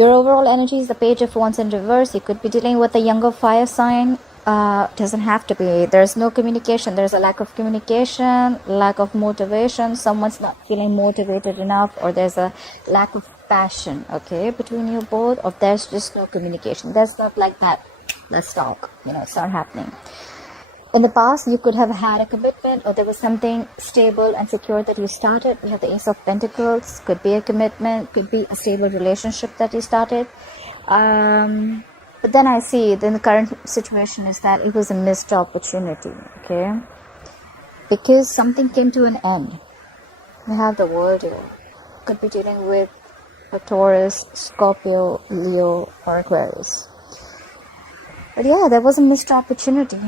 Your overall energy is the Page of Wands in reverse. You could be dealing with a younger fire sign. Doesn't have to be. There's no communication. There's a lack of communication, lack of motivation. Someone's not feeling motivated enough, or there's a lack of passion, okay, between you both, or there's just no communication. There's not like that. Let's talk. It's not happening. In the past, you could have had a commitment, or there was something stable and secure that you started. We have the Ace of Pentacles. Could be a commitment, could be a stable relationship that you started. But then I see then the current situation is that it was a missed opportunity, okay? Because something came to an end. We have the World here. Could be dealing with a Taurus, Scorpio, Leo, or Aquarius. But yeah, there was a missed opportunity.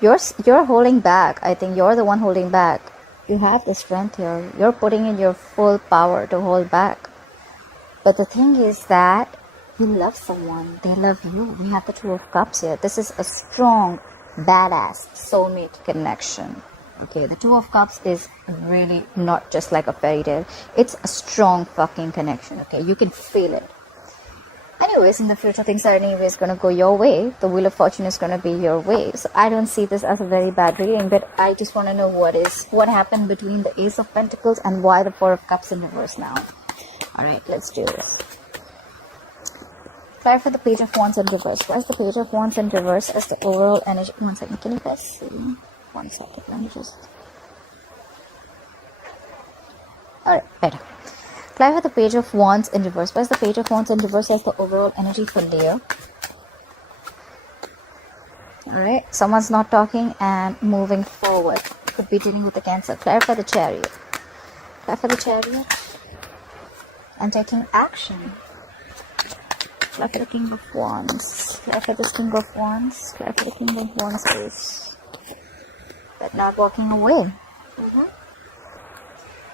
You're holding back. I think you're the one holding back. You have the strength here. You're putting in your full power to hold back. But the thing is that you love someone. They love you. We have the Two of Cups here. This is a strong, badass soulmate connection. Okay, the Two of Cups is really not just like a fairy tale. It's a strong fucking connection. Okay, you can feel it. Anyways, in the future, things are anyways going to go your way. The Wheel of Fortune is going to be your way. So I don't see this as a very bad reading, but I just want to know what happened between the Ace of Pentacles and why the Four of Cups in reverse now. Alright, let's do this. Try for the Page of Wands in reverse. Where's the Page of Wands in reverse as the overall energy? 1 second, can you guys see? 1 second, let me just... Alright, better. Try for the Page of Wands in reverse. Where's the Page of Wands in reverse as the overall energy for Leo? Alright, someone's not talking and moving forward. Could be dealing with the Cancer. Clarify the Chariot. Clarify the Chariot. And taking action. Clarify the King of Wands. Clarify this King of Wands. Clarify the King of Wands is but not walking away.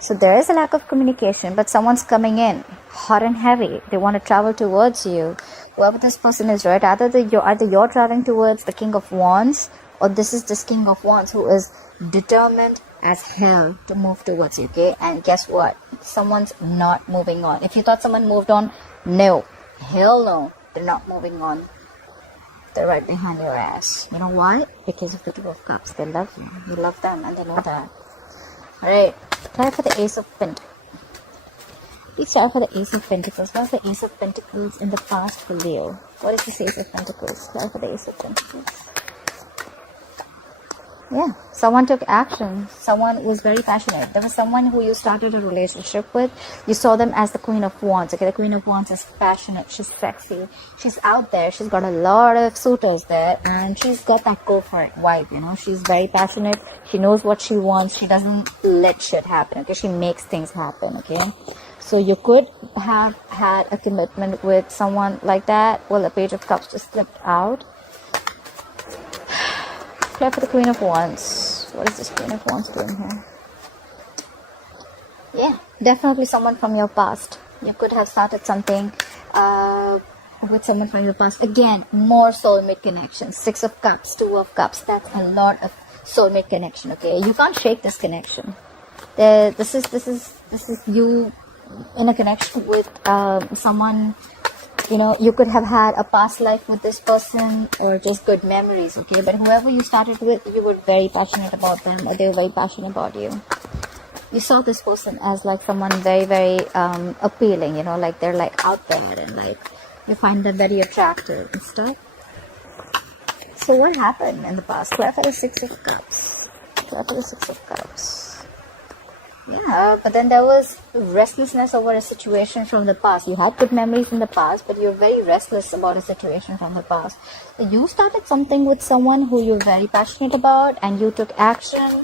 So there is a lack of communication, but someone's coming in hot and heavy. They want to travel towards you. Whoever this person is, right? Either you're traveling towards the King of Wands, or this is this King of Wands who is determined as hell to move towards you, okay? And guess what? Someone's not moving on. If you thought someone moved on, no. Hell no. They're not moving on. They're right behind your ass. You know why? Because of the Two of Cups. They love you. You love them, and they know that. Alright. Try for the Ace of Pentacles. Please try for the Ace of Pentacles. What's the Ace of Pentacles in the past for Leo? What is this Ace of Pentacles? Try for the Ace of Pentacles. Yeah, someone took action. Someone was very passionate. There was someone who you started a relationship with. You saw them as the Queen of Wands. Okay, the Queen of Wands is passionate. She's sexy. She's out there. She's got a lot of suitors there. And she's got that go for it vibe, you know. She's very passionate. She knows what she wants. She doesn't let shit happen. Okay, she makes things happen. Okay. So you could have had a commitment with someone like that. Well, the Page of Cups just slipped out. Play for the Queen of Wands. What is this Queen of Wands doing here? Yeah, definitely someone from your past. You could have started something with someone from your past. Again, more soulmate connections. 6 of Cups, 2 of Cups. That's a lot of soulmate connection. Okay, you can't shake this connection. This is you in a connection with someone. You know, you could have had a past life with this person or just good memories, okay? But whoever you started with, you were very passionate about them, or they were very passionate about you. You saw this person as like someone very, very appealing, you know, like they're like out there and like you find them very attractive and stuff. So what happened in the past? Clap for the 6 of Cups. Clap for the 6 of Cups. Yeah, but then there was restlessness over a situation from the past. You had good memories in the past, but you're very restless about a situation from the past. So you started something with someone who you're very passionate about, and you took action,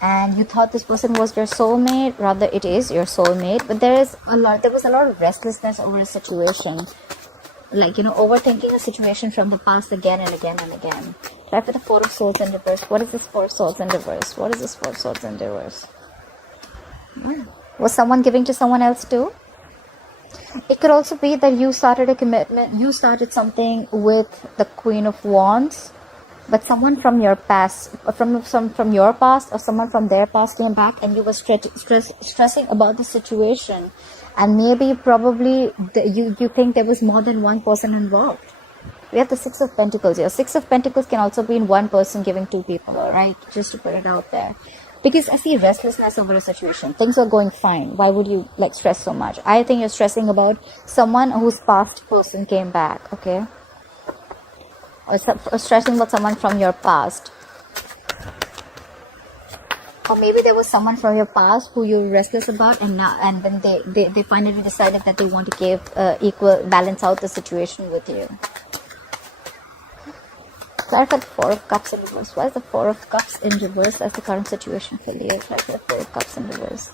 and you thought this person was your soulmate. Rather, it is your soulmate. But there was a lot of restlessness over a situation. Like, you know, overthinking a situation from the past again and again and again. Try for the 4 of Swords in reverse. What is this 4 of Swords in reverse? What is this 4 of Swords in reverse? Was someone giving to someone else too? It could also be that you started a commitment. You started something with the Queen of Wands. but someone from your past, from your past, or someone from their past came back, and you were stressing about the situation, and maybe probably you think there was more than one person involved. We have the Six of Pentacles here. Six of Pentacles can also be in one person giving two people, alright? Just to put it out there. Because I see restlessness over a situation. Things are going fine. Why would you like stress so much? I think you're stressing about someone whose past person came back, okay? Or stressing about someone from your past. Or maybe there was someone from your past who you're restless about, and then they finally decided that they want to give balance out the situation with you. Clarify the Four of Cups in reverse. Why is the Four of Cups in reverse? That's the current situation for Leo. Clarify the Four of Cups in reverse.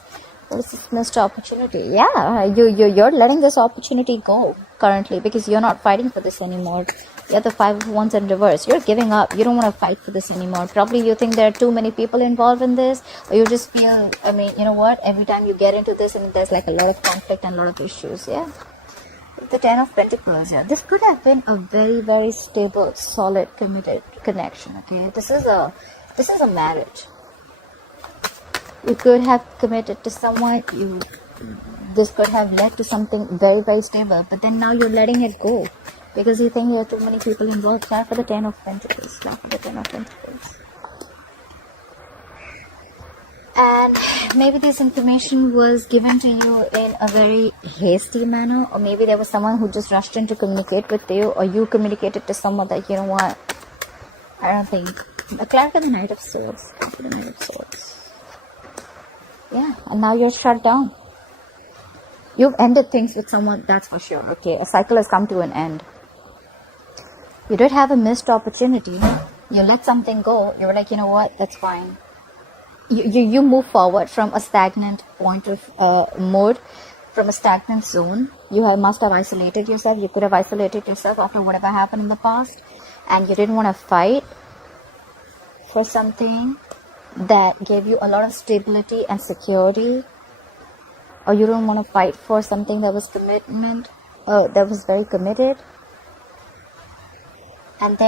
What is this missed opportunity? Yeah, you're letting this opportunity go currently because you're not fighting for this anymore. You have the Five of Wands in reverse. You're giving up. You don't want to fight for this anymore. Probably you think there are too many people involved in this, or you just feel, I mean, you know what? Every time you get into this, and there's like a lot of conflict and a lot of issues. Yeah. The Ten of Pentacles, yeah. This could have been a very, very stable, solid, committed connection, okay? This is a marriage. You could have committed to someone, this could have led to something very, very stable, but then now you're letting it go because you think there are too many people involved. Try for the Ten of Pentacles. Try for the Ten of Pentacles. And maybe this information was given to you in a very hasty manner, or maybe there was someone who just rushed in to communicate with you, or you communicated to someone that, you know what, I don't think. Clarify the Knight of Swords. Clarify the Knight of Swords. Yeah, and now you're shut down. You've ended things with someone, that's for sure. Okay, a cycle has come to an end. You did have a missed opportunity. You let something go. You were like, you know what, that's fine. You move forward from a stagnant point of mode, from a stagnant zone. You must have isolated yourself. You could have isolated yourself after whatever happened in the past, and you didn't want to fight for something that gave you a lot of stability and security, or you don't want to fight for something that was commitment, that was very committed, and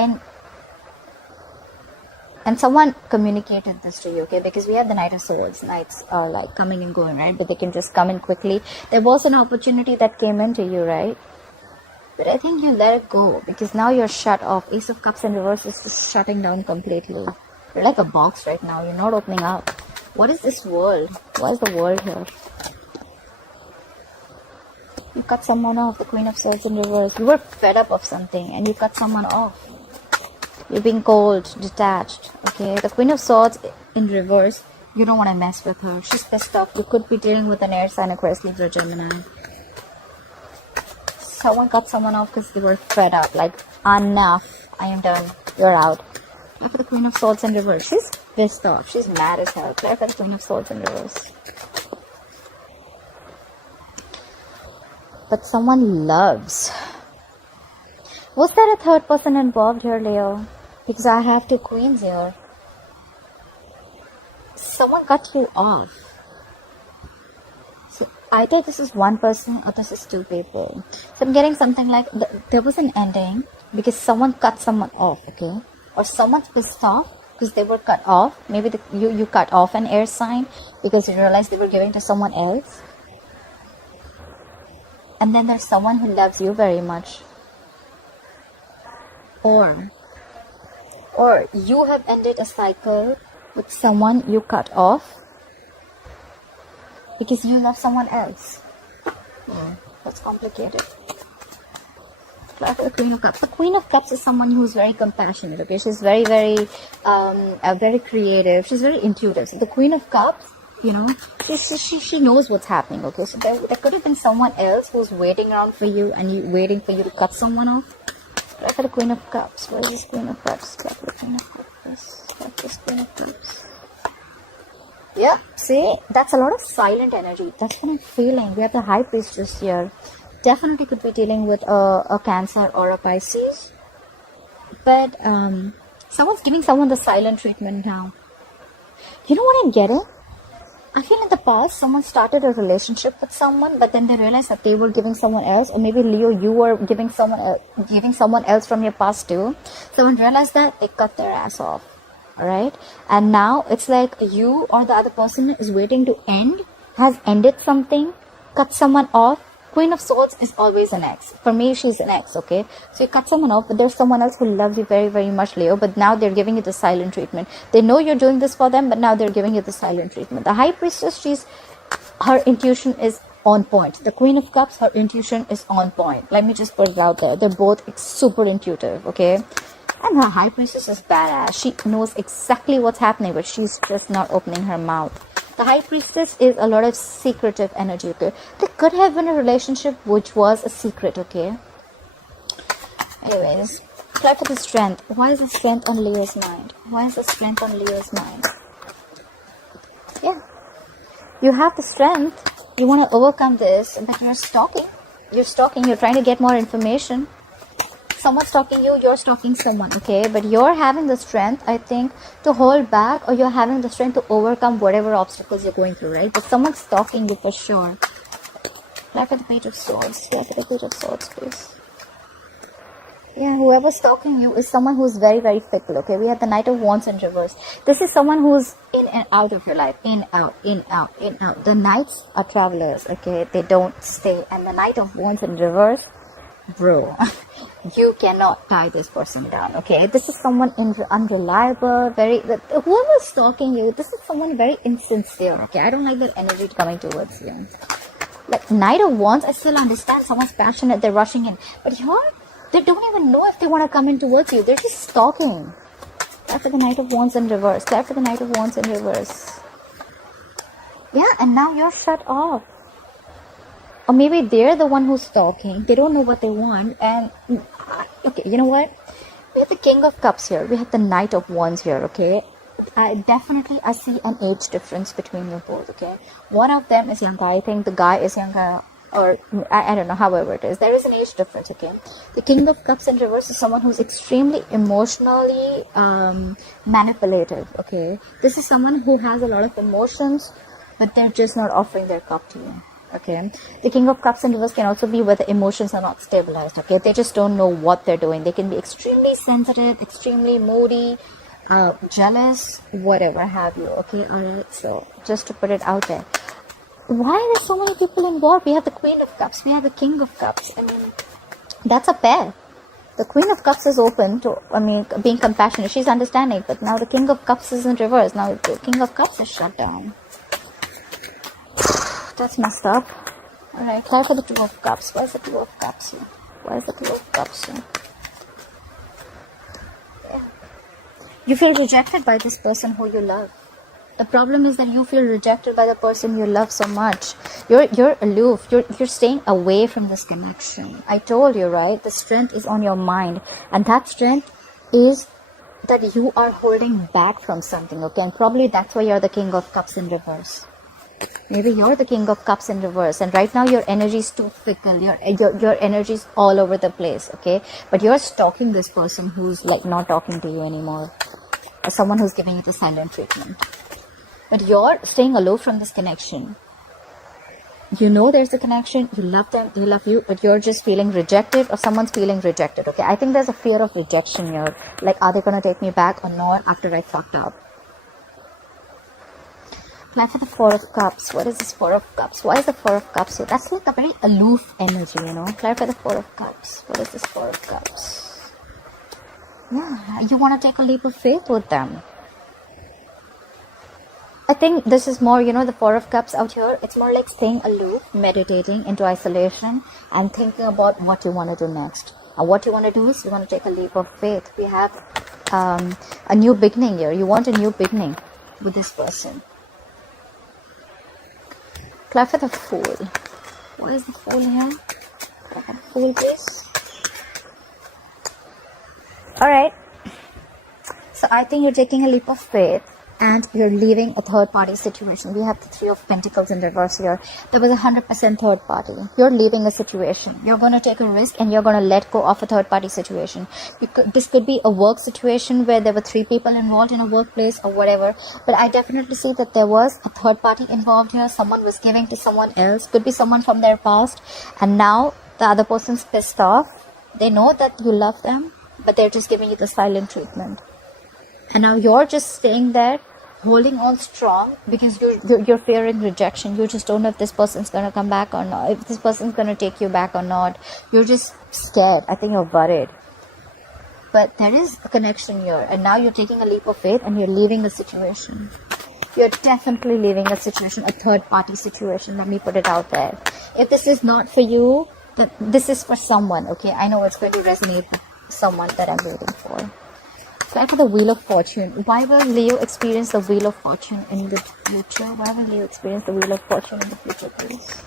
someone communicated this to you, okay? Because we have the Knight of Swords. Knights are like coming and going, right? But they can just come in quickly. There was an opportunity that came into you, right? But I think you let it go because now you're shut off. Ace of Cups in reverse is just shutting down completely. You're like a box right now. You're not opening up. What is this world? Why is the world here? You cut someone off. The Queen of Swords in reverse. You were fed up of something and you cut someone off. You're being cold, detached, okay? The Queen of Swords in reverse, you don't want to mess with her. She's pissed off. You could be dealing with an air sign, Aquarius, Libra, Gemini. Someone cut someone off because they were fed up. Like, enough. I am done. You're out. Play for the Queen of Swords in reverse. She's pissed off. She's mad as hell. Play for the Queen of Swords in reverse. But someone loves. Was there a third person involved here, Leo? Because I have two queens here. Someone cut you off. So either this is one person or this is two people. So I'm getting something like there was an ending because someone cut someone off, okay? Or someone's pissed off because they were cut off. Maybe you cut off an air sign because you realized they were giving to someone else. And then there's someone who loves you very much. Or you have ended a cycle with someone you cut off because you love someone else. That's complicated. The Queen of Cups. The Queen of Cups is someone who's very compassionate, okay? She's very, very, very creative. She's very intuitive. So the Queen of Cups, you know, she knows what's happening, okay? So there could have been someone else who's waiting around for you and waiting for you to cut someone off. Try for the Queen of Cups. Where is this Queen of Cups? Try for the Queen of Cups. Try for this Queen of Cups. Yeah, see, that's a lot of silent energy. That's what I'm feeling. We have the High Priestess here. Definitely could be dealing with a Cancer or a Pisces. But someone's giving someone the silent treatment now. You know what I'm getting? I feel in the past, someone started a relationship with someone, but then they realized that they were giving someone else, or maybe Leo, you were giving someone else from your past too. Someone realized that, they cut their ass off. Alright? And now it's like you or the other person is waiting to end, has ended something, cut someone off. Queen of Swords is always an ex. For me, she's an ex, okay? So you cut someone off, but there's someone else who loves you very, very much, Leo, but now they're giving you the silent treatment. They know you're doing this for them, but now they're giving you the silent treatment. The High Priestess, her intuition is on point. The Queen of Cups, her intuition is on point. Let me just put it out there. They're both super intuitive, okay? And the High Priestess is badass. She knows exactly what's happening, but she's just not opening her mouth. The High Priestess is a lot of secretive energy, okay? There could have been a relationship which was a secret, okay? Anyways, apply for the Strength. Why is the Strength on Leo's mind? Why is the Strength on Leo's mind? Yeah. You have the Strength. You want to overcome this, but you're stalking. You're stalking. You're trying to get more information. Someone's stalking you, you're stalking someone, okay? But you're having the strength, I think, to hold back, or you're having the strength to overcome whatever obstacles you're going through, right? But someone's stalking you for sure. Apply for the Page of Swords. Apply for the Page of Swords, please. Yeah, whoever's stalking you is someone who's very, very fickle, okay? We have the Knight of Wands in reverse. This is someone who's in and out of your life. In, out, in, out, in, out. The Knights are travelers, okay? They don't stay. And the Knight of Wands in reverse, bro, you cannot tie this person down, okay? This is someone unreliable, whoever's stalking you, this is someone very insincere, okay? I don't like that energy coming towards you. Like Knight of Wands, I still understand someone's passionate, they're rushing in, but they don't even know if they want to come in towards you. They're just stalking. Clap for the Knight of Wands in reverse. Clap for the Knight of Wands in reverse. Yeah, and now you're shut off. Or maybe they're the one who's stalking. They don't know what they want. And, okay, you know what? We have the King of Cups here. We have the Knight of Wands here, okay? I see an age difference between you both, okay? One of them is younger. I think the guy is younger. Or, I don't know, however it is. There is an age difference, okay? The King of Cups in reverse is someone who's extremely emotionally manipulative, okay? This is someone who has a lot of emotions, but they're just not offering their cup to you. Okay, the King of Cups in reverse can also be where the emotions are not stabilized. Okay, they just don't know what they're doing. They can be extremely sensitive, extremely moody, jealous, whatever have you. Okay, alright, so just to put it out there. Why are there so many people involved? We have the Queen of Cups, we have the King of Cups. I mean, that's a pair. The Queen of Cups is open to, being compassionate. She's understanding, but now the King of Cups is in reverse. Now the King of Cups is shut down. That's messed up. Alright, try for the Two of Cups. Why is the Two of Cups here? Why is the Two of Cups here? Yeah. You feel rejected by this person who you love. The problem is that you feel rejected by the person you love so much. You're aloof. You're staying away from this connection. I told you, right? The strength is on your mind. And that strength is that you are holding back from something, okay? And probably that's why you're the King of Cups in reverse. Maybe you're the King of Cups in reverse, and right now your energy is too fickle. Your energy is all over the place, okay? But you're stalking this person who's like not talking to you anymore, or someone who's giving you the silent treatment. But you're staying aloof from this connection. You know there's a connection, you love them, they love you, but you're just feeling rejected, or someone's feeling rejected, okay? I think there's a fear of rejection here. Like, are they going to take me back or not after I fucked up? Apply for the Four of Cups. What is this Four of Cups? Why is the Four of Cups here? That's like a very aloof energy, you know. Apply for the Four of Cups. What is this Four of Cups? Yeah, you want to take a leap of faith with them. I think this is more, you know, the Four of Cups out here. It's more like staying aloof, meditating into isolation, and thinking about what you want to do next. And what you want to do is you want to take a leap of faith. We have a new beginning here. You want a new beginning with this person. Apply for the Fool. What is the Fool here? Apply for the Fool, please. Alright. So I think you're taking a leap of faith. and you're leaving a third party situation. We have the Three of Pentacles in reverse here. There was 100% third party. You're leaving a situation. You're going to take a risk and you're going to let go of a third party situation. This could be a work situation where there were 3 people involved in a workplace or whatever. But I definitely see that there was a third party involved here. Someone was giving to someone else. Could be someone from their past. And now the other person's pissed off. They know that you love them, but they're just giving you the silent treatment. And now you're just staying there, holding on strong, because you're fearing rejection. You just don't know if this person's going to come back or not, if this person's going to take you back or not. You're just scared. I think you're worried. But there is a connection here. And now you're taking a leap of faith and you're leaving a situation. You're definitely leaving a situation, a third-party situation. Let me put it out there. If this is not for you, then this is for someone, okay? I know it's going to resonate with someone that I'm waiting for. Try for the Wheel of Fortune. Why will Leo experience the Wheel of Fortune in the future? Why will Leo experience the Wheel of Fortune in the future, please?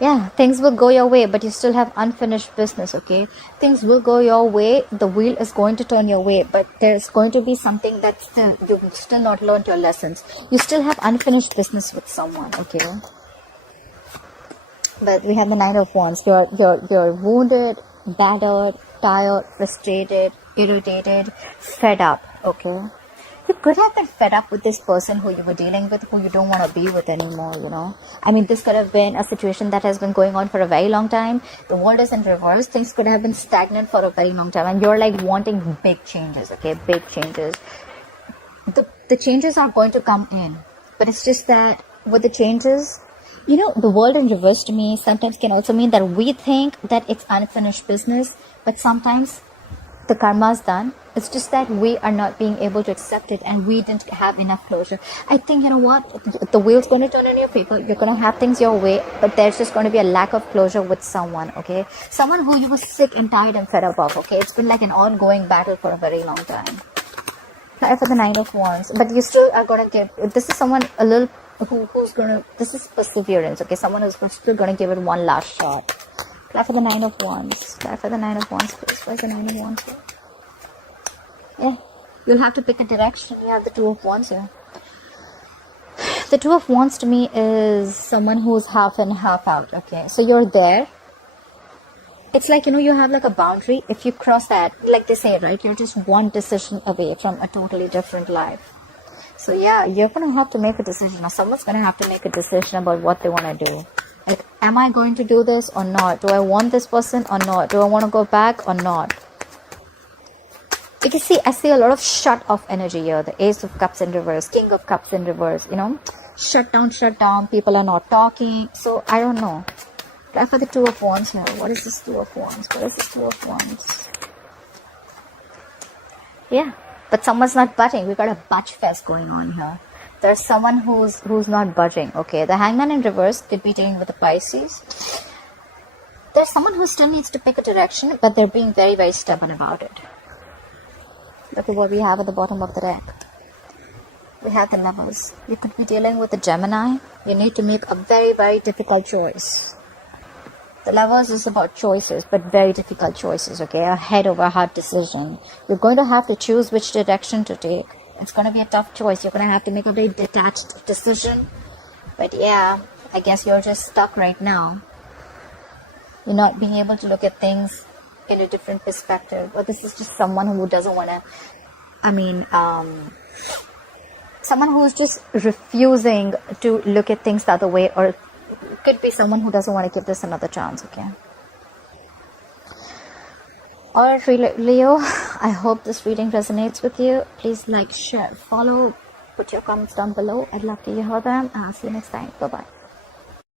Yeah, things will go your way, but you still have unfinished business, okay? Things will go your way. The wheel is going to turn your way, but there's going to be something that you've still not learned your lessons. You still have unfinished business with someone, okay? But we have the Nine of Wands. You're wounded, battered, tired, frustrated, irritated, fed up, okay? You could have been fed up with this person who you were dealing with, who you don't want to be with anymore, you know. I mean, this could have been a situation that has been going on for a very long time. The world is in reverse. Things could have been stagnant for a very long time. And you're like wanting big changes, okay? Big changes. The changes are going to come in. But it's just that with the changes, you know, the world in reverse to me sometimes can also mean that we think that it's unfinished business. But sometimes the karma is done. It's just that we are not being able to accept it and we didn't have enough closure. I think, you know what, the wheel's going to turn in your favor. You're going to have things your way, but there's just going to be a lack of closure with someone, okay? Someone who you were sick and tired and fed up of, okay? It's been like an ongoing battle for a very long time. Try for the Nine of Wands. But you still are going to give, this is someone a little, who's going to, this is perseverance, okay? Someone who's still going to give it one last shot. Try for the Nine of Wands. Try for the Nine of Wands, please. Where's the Nine of Wands here? Yeah, you'll have to pick a direction. You have the Two of Wands here. The Two of Wands to me is someone who's half in, half out, okay? So you're there. It's like, you know, you have like a boundary. If you cross that, like they say, right? You're just one decision away from a totally different life. So yeah, you're going to have to make a decision. Or someone's going to have to make a decision about what they want to do. Like, am I going to do this or not? Do I want this person or not? Do I want to go back or not? Because see, I see a lot of shut off energy here. The Ace of Cups in reverse, King of Cups in reverse, you know. Shut down, people are not talking. So, I don't know. Try for the Two of Wands here. What is this Two of Wands? What is this Two of Wands? Yeah, but someone's not budging. We got a budge fest going on here. There's someone who's not budging, okay. The Hangman in reverse could be dealing with the Pisces. There's someone who still needs to pick a direction, but they're being very, very stubborn about it. Look at what we have at the bottom of the deck. We have the Lovers. You could be dealing with a Gemini. You need to make a very, very difficult choice. The Lovers is about choices, but very difficult choices, okay? A head over heart decision. You're going to have to choose which direction to take. It's going to be a tough choice. You're going to have to make a very detached decision. But yeah, I guess you're just stuck right now. You're not being able to look at things in a different perspective. Or this is just someone who doesn't want to, someone who's just refusing to look at things the other way, or it could be someone who doesn't want to give this another chance, okay? Alright, Leo, I hope this reading resonates with you. Please like, share, follow, put your comments down below. I'd love to hear them. I'll see you next time. Bye-bye.